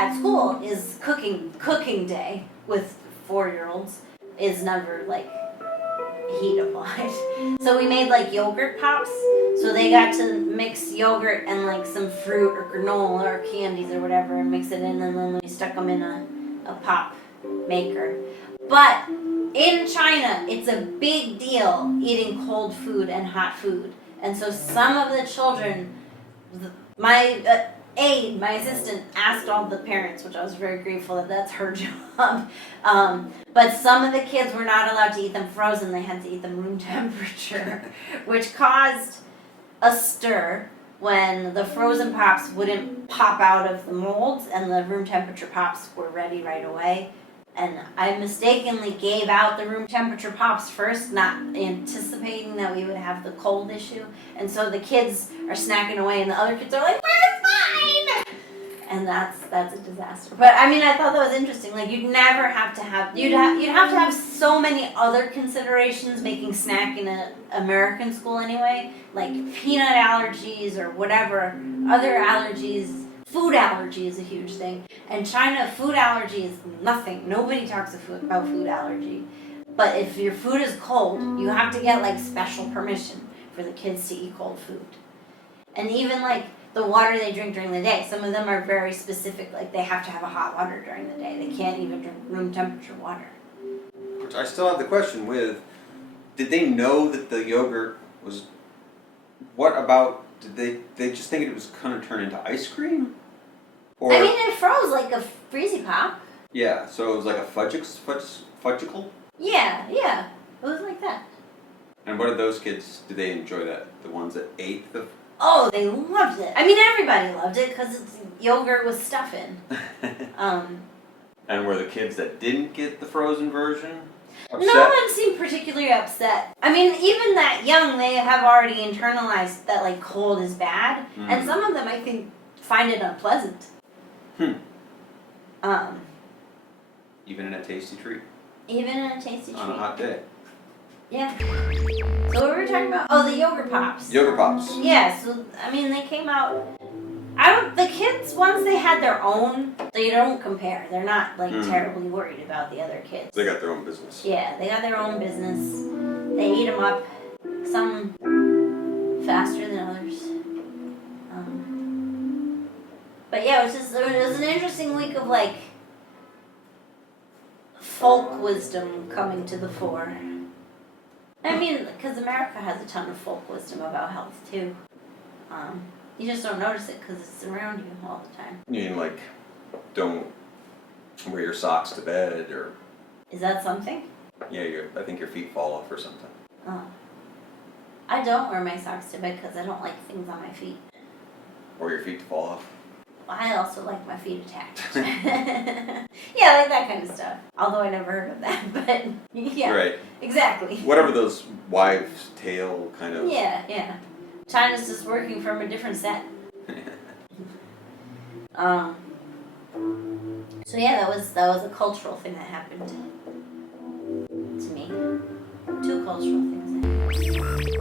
at school is cooking day with 4-year-olds is never like heat applied. So we made like yogurt pops. So they got to mix yogurt and like some fruit or granola or candies or whatever and mix it in, and then we stuck them in a pop maker. But in China, it's a big deal eating cold food and hot food. And so some of the children, my assistant asked all the parents, which I was very grateful that that's her job. But some of the kids were not allowed to eat them frozen. They had to eat them room temperature, which caused a stir when the frozen pops wouldn't pop out of the molds and the room temperature pops were ready right away. And I mistakenly gave out the room temperature pops first, not anticipating that we would have the cold issue. And so the kids are snacking away and the other kids are like, where's mine? And that's a disaster. But I mean, I thought that was interesting. Like, you'd never have to have, you'd have to have so many other considerations making snack in an American school anyway. Like peanut allergies or whatever, other allergies. Food allergy is a huge thing. And China, food allergy is nothing. Nobody talks about food allergy. But if your food is cold, you have to get like special permission for the kids to eat cold food. And even like the water they drink during the day, some of them are very specific. Like they have to have a hot water during the day. They can't even drink room temperature water. Which I still have the question with, did they know that the yogurt was, what about, did they just think it was going to turn into ice cream? Or, I mean, it froze like a freezy pop. Yeah, so it was like a fudgicle? Yeah, it was like that. And what did those kids, did they enjoy that? The ones that ate the... Oh, they loved it. I mean, everybody loved it because it's yogurt with stuff in. And were the kids that didn't get the frozen version upset? No one seemed particularly upset. I mean, even that young, they have already internalized that like cold is bad. Mm-hmm. And some of them, I think, find it unpleasant. Even in a tasty treat? Even in a tasty treat. On a hot day? Yeah. So what were we talking about? Oh, the yogurt pops. Yogurt pops. Yeah, so, I mean, they came out... the kids, once they had their own, they don't compare. They're not, like, terribly worried about the other kids. They got their own business. Yeah, they got their own business. They eat them up, some faster than others. But yeah, it was an interesting week of, like, folk wisdom coming to the fore. I mean, because America has a ton of folk wisdom about health, too. You just don't notice it because it's around you all the time. You mean, like, don't wear your socks to bed, or... Is that something? Yeah, I think your feet fall off or something. Oh. I don't wear my socks to bed because I don't like things on my feet. Or your feet to fall off. I also like my feet attached. Yeah, like that kind of stuff. Although I never heard of that, but yeah. Right. Exactly. Whatever those wives' tale kind of... Yeah. China's just working from a different set. So yeah, that was a cultural thing that happened to me. 2 cultural things.